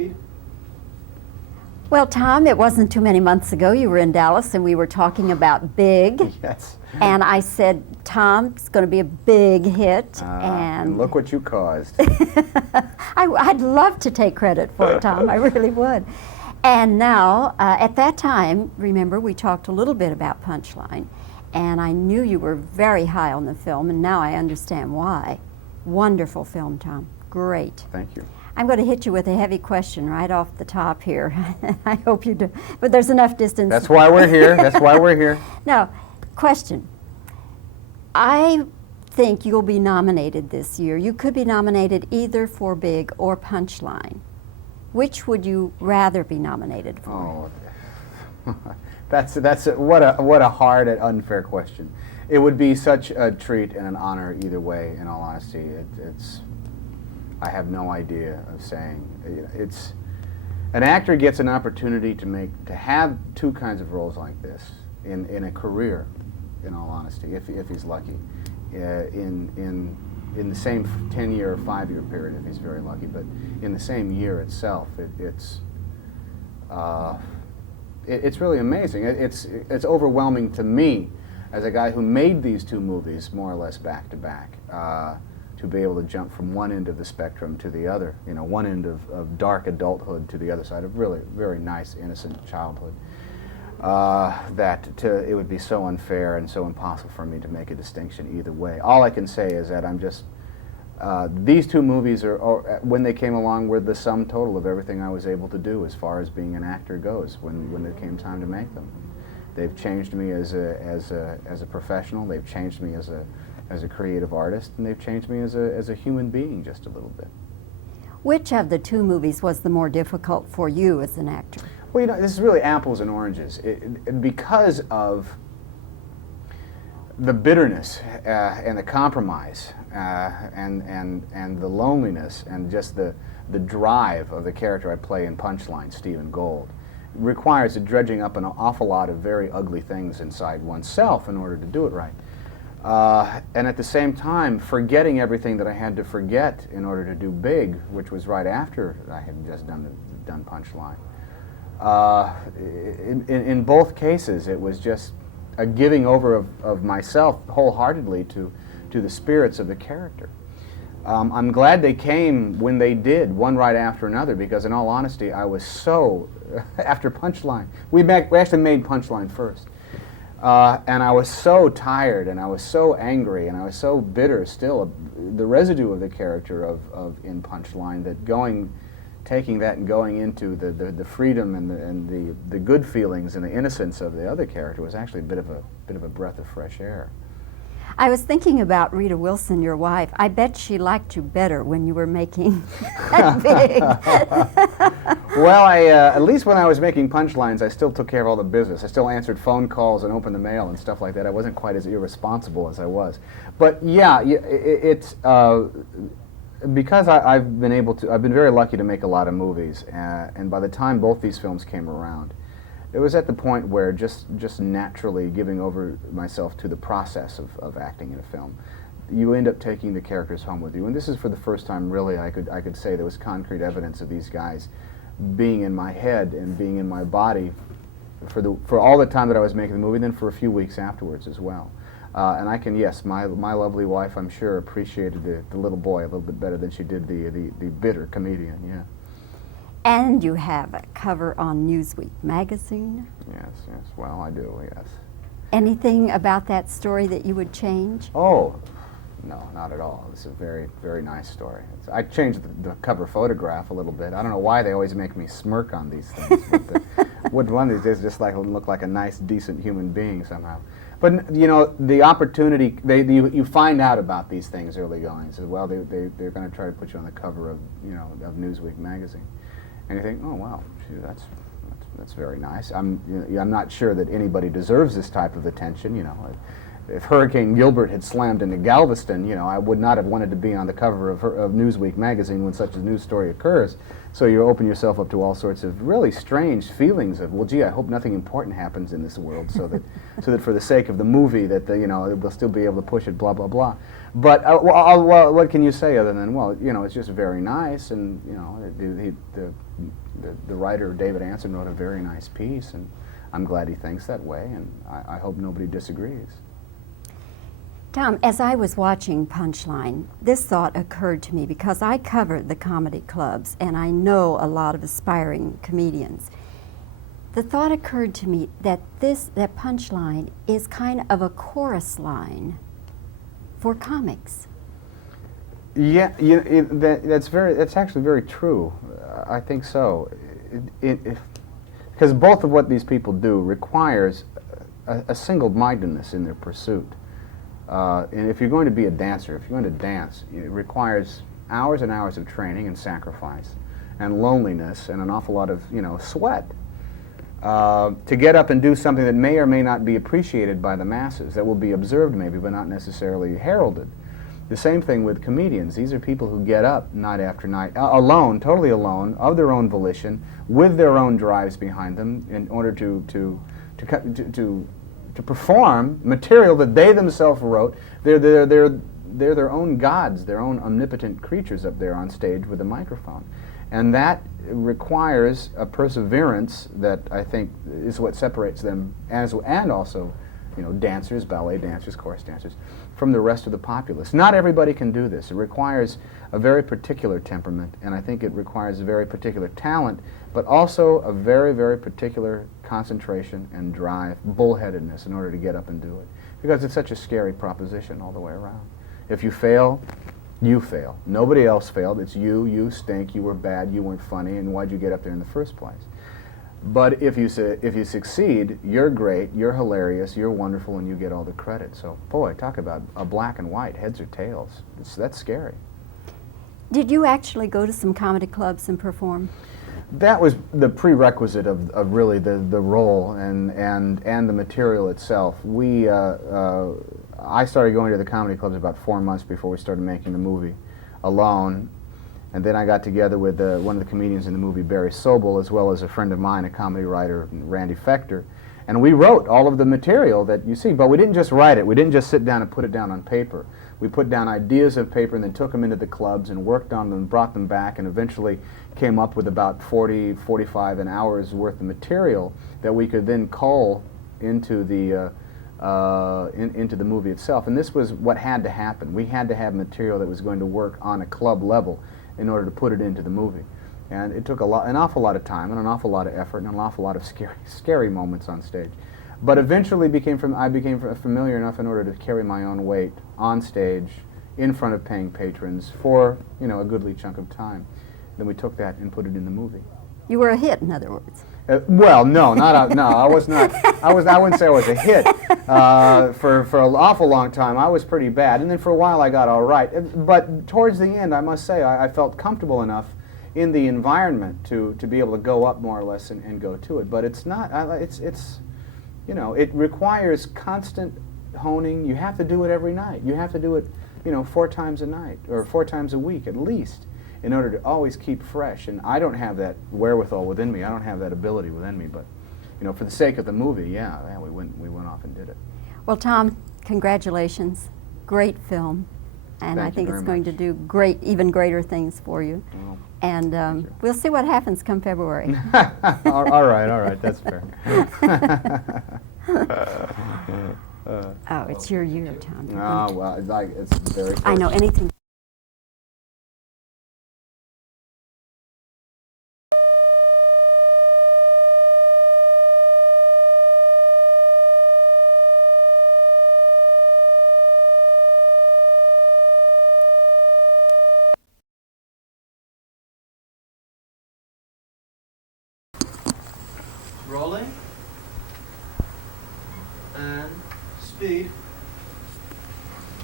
Steve. Well, Tom, it wasn't too many months ago you were in Dallas and we were talking about Big. Yes. And I said, Tom, it's going to be a big hit. And look what you caused. I'd love to take credit for it, Tom. I really would. And now, at that time, remember, we talked a little bit about Punchline. And I knew you were very high on the film, and now I understand why. Wonderful film, Tom. Great. Thank you. I'm going to hit you with a heavy question right off the top here. I hope you do. But there's enough distance. That's why we're here. That's why we're here. No, question. I think you'll be nominated this year. You could be nominated either for Big or Punchline. Which would you rather be nominated for? Oh, what a hard and unfair question. It would be such a treat and an honor either way. In all honesty, I have no idea of saying. It's an actor gets an opportunity to have two kinds of roles like this in a career. In all honesty, if he's lucky, in the same 10-year or 5-year period, if he's very lucky, but in the same year itself, it's really amazing. It's overwhelming to me, as a guy who made these two movies more or less back to back, to be able to jump from one end of the spectrum to the other. You know, one end of dark adulthood to the other side of really very nice, innocent childhood. It would be so unfair and so impossible for me to make a distinction either way. All I can say is that I'm just, these two movies when they came along, were the sum total of everything I was able to do as far as being an actor goes when it came time to make them. They've changed me as a professional, they've changed me as a creative artist, and they've changed me as a human being just a little bit. Which of the two movies was the more difficult for you as an actor? Well, you know, this is really apples and oranges. Because of the bitterness and the compromise and the loneliness and just the drive of the character I play in Punchline, Stephen Gold, requires a dredging up an awful lot of very ugly things inside oneself in order to do it right. And at the same time, forgetting everything that I had to forget in order to do Big, which was right after I had just done Punchline. In both cases, it was just a giving over of myself wholeheartedly to the spirits of the character. I'm glad they came when they did, one right after another, because in all honesty, I was so, after Punchline, we actually made Punchline first. And I was so tired, and I was so angry, and I was so bitter still, the residue of the character in Punchline, that taking that and going into the freedom and the good feelings and the innocence of the other character was actually a bit of a breath of fresh air. I was thinking about Rita Wilson, your wife. I bet she liked you better when you were making Big. Well, at least when I was making Punchlines, I still took care of all the business. I still answered phone calls and opened the mail and stuff like that. I wasn't quite as irresponsible as I was. But yeah, it's because I've been very lucky to make a lot of movies, and by the time both these films came around, it was at the point where just naturally giving over myself to the process of acting in a film, you end up taking the characters home with you. And this is for the first time, really, I could say there was concrete evidence of these guys being in my head and being in my body for all the time that I was making the movie, then for a few weeks afterwards as well. And I can, yes, my lovely wife, I'm sure, appreciated the little boy a little bit better than she did the bitter comedian, yeah. And you have a cover on Newsweek magazine. Yes, well, I do, yes. Anything about that story that you would change? Oh, no, not at all. It's a very, very nice story. I changed the cover photograph a little bit. I don't know why they always make me smirk on these things, but one of these days just look like a nice, decent human being somehow. But you know, the opportunity, you find out about these things early going. So, well, they're going to try to put you on the cover of Newsweek magazine, and you think, oh wow, gee, that's very nice. I'm not sure that anybody deserves this type of attention. You know, if Hurricane Gilbert had slammed into Galveston, you know, I would not have wanted to be on the cover of Newsweek magazine when such a news story occurs. So you open yourself up to all sorts of really strange feelings of, well, gee, I hope nothing important happens in this world, so that for the sake of the movie that you know, we'll still be able to push it, blah blah blah. But well, what can you say other than, well, you know, it's just very nice, and you know, the writer David Anson wrote a very nice piece, and I'm glad he thinks that way, and I hope nobody disagrees. Tom, as I was watching Punchline, this thought occurred to me because I covered the comedy clubs and I know a lot of aspiring comedians. The thought occurred to me that Punchline is kind of a chorus line for comics. Yeah, that's actually very true. I think so. Because both of what these people do requires a single-mindedness in their pursuit. And if you're going to be a dancer, if you're going to dance, it requires hours and hours of training and sacrifice and loneliness and an awful lot of, you know, sweat to get up and do something that may or may not be appreciated by the masses, that will be observed maybe but not necessarily heralded. The same thing with comedians. These are people who get up night after night, alone, totally alone, of their own volition, with their own drives behind them, in order to perform material that they themselves wrote. They're their own gods, their own omnipotent creatures up there on stage with a microphone. And that requires a perseverance that I think is what separates them, and also, you know, dancers, ballet dancers, chorus dancers, from the rest of the populace. Not everybody can do this. It requires a very particular temperament, and I think it requires a very particular talent, but also a very, very particular concentration and drive, bullheadedness in order to get up and do it. Because it's such a scary proposition all the way around. If you fail, you fail. Nobody else failed. It's you. You stink. You were bad. You weren't funny. And why'd you get up there in the first place? But if you succeed, you're great. You're hilarious. You're wonderful, and you get all the credit. So, boy, talk about a black and white, heads or tails. That's scary. Did you actually go to some comedy clubs and perform? That was the prerequisite of really the role and the material itself. I started going to the comedy clubs about 4 months before we started making the movie, alone. And then I got together with one of the comedians in the movie, Barry Sobel, as well as a friend of mine, a comedy writer, Randy Fechter. And we wrote all of the material that you see, but we didn't just write it. We didn't just sit down and put it down on paper. We put down ideas of paper and then took them into the clubs and worked on them and brought them back, and eventually came up with about 40, 45 an hour's worth of material that we could then cull into the movie itself. And this was what had to happen. We had to have material that was going to work on a club level in order to put it into the movie. And it took an awful lot of time and an awful lot of effort and an awful lot of scary moments on stage. But eventually I became familiar enough in order to carry my own weight on stage in front of paying patrons for, you know, a goodly chunk of time. Then we took that and put it in the movie. You were a hit, in other words. Well, no, I was not. I wouldn't say I was a hit. For an awful long time, I was pretty bad, and then for a while I got all right. But towards the end, I must say, I felt comfortable enough in the environment to be able to go up more or less and go to it. But it's not. It's you know, it requires constant honing. You have to do it every night. You have to do it, you know, 4 times a night or 4 times a week at least, in order to always keep fresh. And I don't have that wherewithal within me. I don't have that ability within me. But, you know, for the sake of the movie, yeah, we went off and did it. Well, Tom, congratulations. Great film. And Thank you very much. It's going to do even greater things for you. Well, and thank you. We'll see what happens come February. all right, that's fair. It's your year. Oh, well, it's very fortunate. I know anything. Rolling. And speed.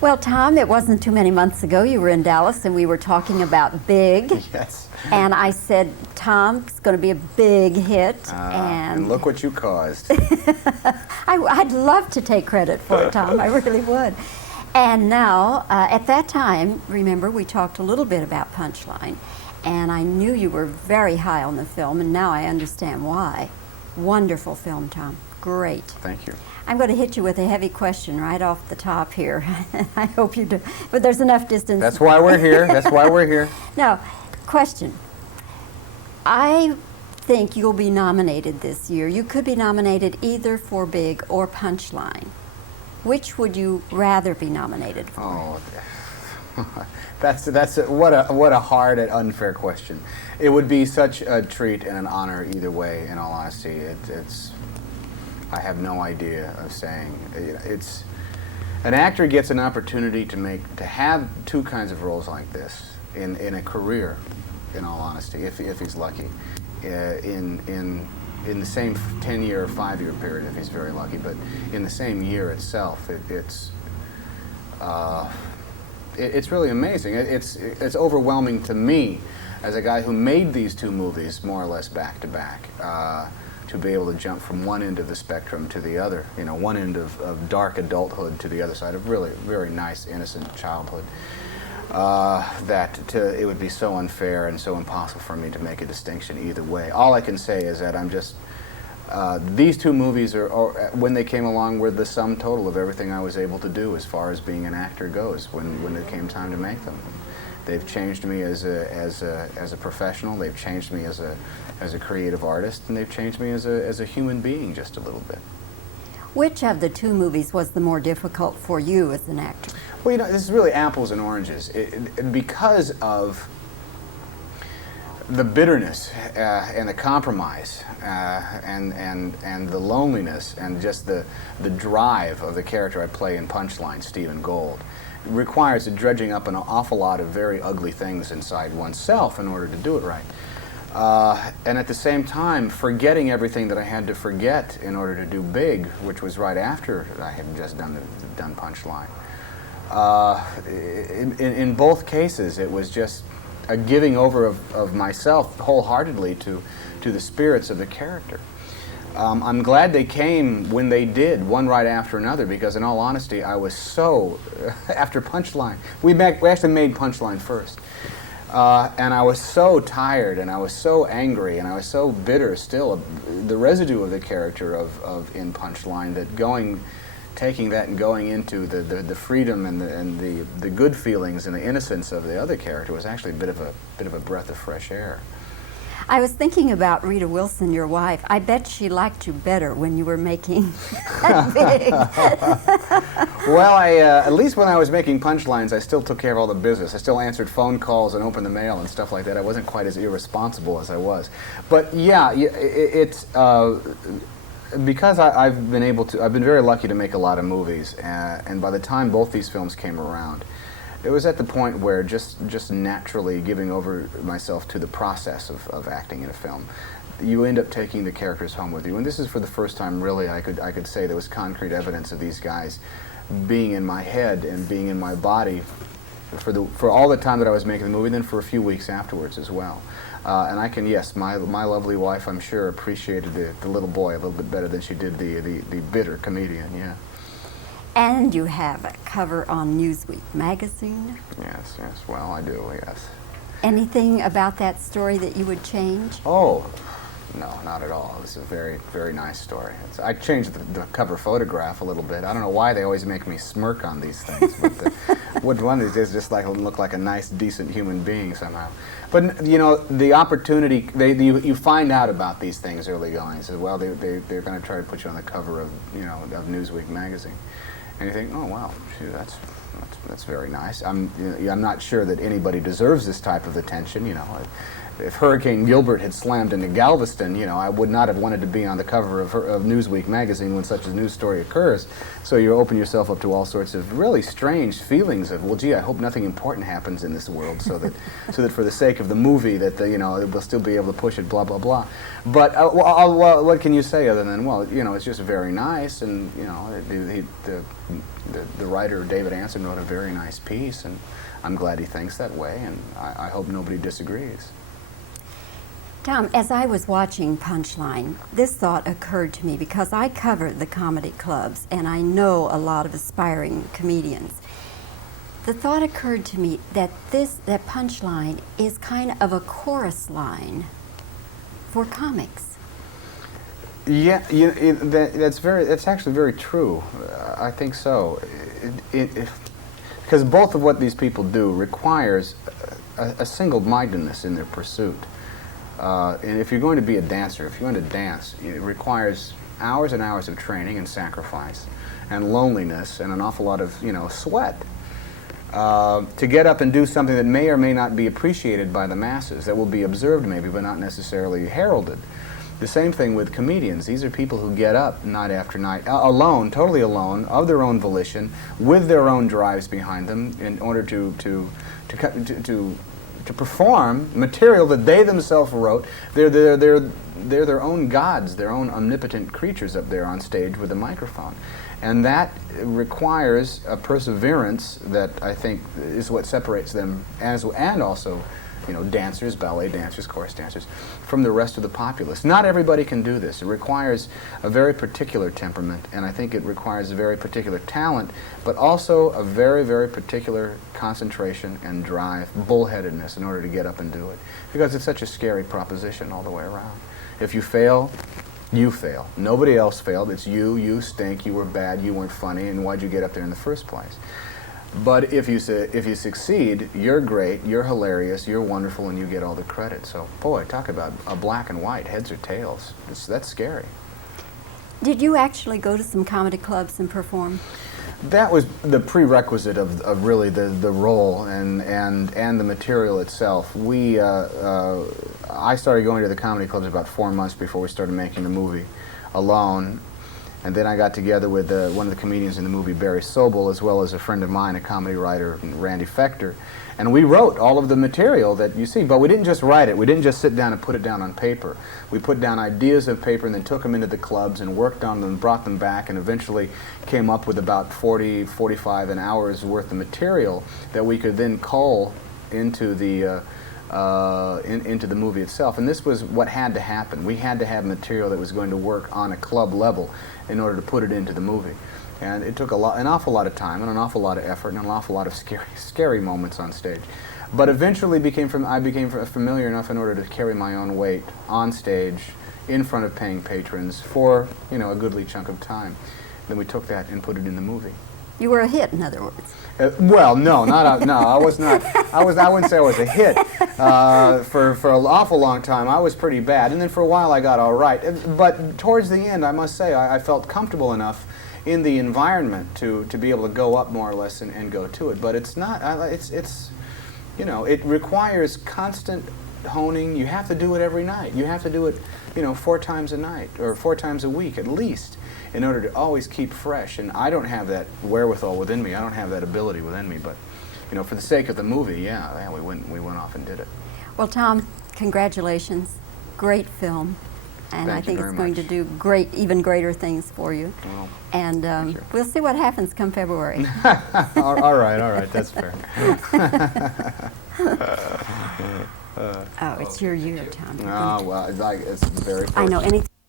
Well, Tom, it wasn't too many months ago you were in Dallas and we were talking about Big. Yes. And I said, Tom, it's going to be a big hit. And look what you caused. I'd love to take credit for it, Tom. I really would. And now, at that time, remember, we talked a little bit about Punchline. And I knew you were very high on the film, and now I understand why. Wonderful film, Tom. Great. Thank you. I'm going to hit you with a heavy question right off the top here. I hope you do. But there's enough distance. That's why we're here. That's why we're here. No, question. I think you'll be nominated this year. You could be nominated either for Big or Punchline. Which would you rather be nominated for? Oh, what a hard and unfair question. It would be such a treat and an honor either way. In all honesty, it's. I have no idea of saying. It's an actor gets an opportunity to have two kinds of roles like this in a career. In all honesty, if he's lucky, in the same 10-year or 5-year period, if he's very lucky, but in the same year itself, it's really amazing. It's overwhelming to me, as a guy who made these two movies more or less back to back, to be able to jump from one end of the spectrum to the other. You know, one end of dark adulthood to the other side of really very nice, innocent childhood. It would be so unfair and so impossible for me to make a distinction either way. All I can say is that I'm just, these two movies when they came along, were the sum total of everything I was able to do as far as being an actor goes when it came time to make them. They've changed me as a professional, they've changed me as a creative artist, and they've changed me as a human being just a little bit. Which of the two movies was the more difficult for you as an actor? Well, you know, this is really apples and oranges. Because of the bitterness and the compromise and the loneliness and just the drive of the character I play in Punchline, Stephen Gold, requires the dredging up an awful lot of very ugly things inside oneself in order to do it right. And at the same time, forgetting everything that I had to forget in order to do Big, which was right after I had just done Punchline. In both cases, it was just a giving over of myself wholeheartedly to the spirits of the character. I'm glad they came when they did, one right after another, because in all honesty, I was so, after Punchline, we actually made Punchline first. And I was so tired, and I was so angry, and I was so bitter still, the residue of the character in Punchline, that taking that and going into the freedom and the good feelings and the innocence of the other character was actually a bit of a breath of fresh air. I was thinking about Rita Wilson, your wife. I bet she liked you better when you were making Big. Well, at least when I was making Punchlines, I still took care of all the business. I still answered phone calls and opened the mail and stuff like that. I wasn't quite as irresponsible as I was. But yeah, it's because I've been very lucky to make a lot of movies, and by the time both these films came around, it was at the point where just naturally giving over myself to the process of acting in a film, you end up taking the characters home with you. And this is for the first time, really, I could say there was concrete evidence of these guys being in my head and being in my body for all the time that I was making the movie, then for a few weeks afterwards as well. And I can, yes, my lovely wife, I'm sure, appreciated the little boy a little bit better than she did the bitter comedian, yeah. And you have a cover on Newsweek magazine. Yes, well, I do, yes. Anything about that story that you would change? Oh, no, not at all. It was a very, very nice story. I changed the cover photograph a little bit. I don't know why they always make me smirk on these things, but one of these days just look like a nice, decent human being somehow. But you know, the opportunity, you find out about these things early going. So, well, they're going to try to put you on the cover of Newsweek magazine. And you think, oh wow, gee, that's very nice. I'm not sure that anybody deserves this type of attention. if Hurricane Gilbert had slammed into Galveston, you know, I would not have wanted to be on the cover of Newsweek magazine when such a news story occurs. So you open yourself up to all sorts of really strange feelings of, well, gee, I hope nothing important happens in this world, so that for the sake of the movie, that you know, we'll still be able to push it, blah blah blah. But well, what can you say other than, well, you know, it's just very nice, and you know, the writer David Anson wrote a very nice piece, and I'm glad he thinks that way, and I hope nobody disagrees. Tom, as I was watching Punchline, this thought occurred to me because I covered the comedy clubs and I know a lot of aspiring comedians. The thought occurred to me that that Punchline is kind of a chorus line for comics. Yeah, that's actually very true. I think so. Because both of what these people do requires a single-mindedness in their pursuit. And if you're going to be a dancer, if you're going to dance, it requires hours and hours of training and sacrifice and loneliness and an awful lot of, you know, sweat to get up and do something that may or may not be appreciated by the masses, that will be observed maybe but not necessarily heralded. The same thing with comedians. These are people who get up night after night, alone, totally alone, of their own volition, with their own drives behind them, in order to perform material that they themselves wrote. They're their own gods, their own omnipotent creatures up there on stage with a microphone. And that requires a perseverance that I think is what separates them and also, you know, dancers, ballet dancers, chorus dancers, from the rest of the populace. Not everybody can do this. It requires a very particular temperament, and I think it requires a very particular talent, but also a very, very particular concentration and drive, bullheadedness in order to get up and do it. Because it's such a scary proposition all the way around. If you fail, you fail. Nobody else failed. It's you stink, you were bad, you weren't funny, and why'd you get up there in the first place? But if you succeed, you're great, you're hilarious, you're wonderful, and you get all the credit. So, boy, talk about a black and white, heads or tails. That's scary. Did you actually go to some comedy clubs and perform? That was the prerequisite of really the role and the material itself. I started going to the comedy clubs about 4 months before we started making the movie alone. And then I got together with one of the comedians in the movie, Barry Sobel, as well as a friend of mine, a comedy writer, Randy Fechter. And we wrote all of the material that you see, but we didn't just write it. We didn't just sit down and put it down on paper. We put down ideas of paper and then took them into the clubs and worked on them and brought them back and eventually came up with about 45 an hour's worth of material that we could then cull into the movie itself. And this was what had to happen. We had to have material that was going to work on a club level in order to put it into the movie. And it took an awful lot of time and an awful lot of effort and an awful lot of scary moments on stage. But eventually I became familiar enough in order to carry my own weight on stage in front of paying patrons for, you know, a goodly chunk of time. Then we took that and put it in the movie. You were a hit, in other words. Well, no, I was not. I wouldn't say I was a hit. For an awful long time, I was pretty bad, and then for a while I got all right. But towards the end, I must say, I felt comfortable enough in the environment to be able to go up more or less and go to it. But it's not. It's you know, it requires constant honing. You have to do it every night. You have to do it, you know, 4 times a night or 4 times a week at least, in order to always keep fresh. And I don't have that wherewithal within me. I don't have that ability within me. But, you know, for the sake of the movie, yeah, we went off and did it. Well, Tom, congratulations. Great film. And Thank you very much. It's going to do even greater things for you. Well, and thank you. We'll see what happens come February. all right, that's fair. It's your year, Tom. Oh, well, it's very fortunate.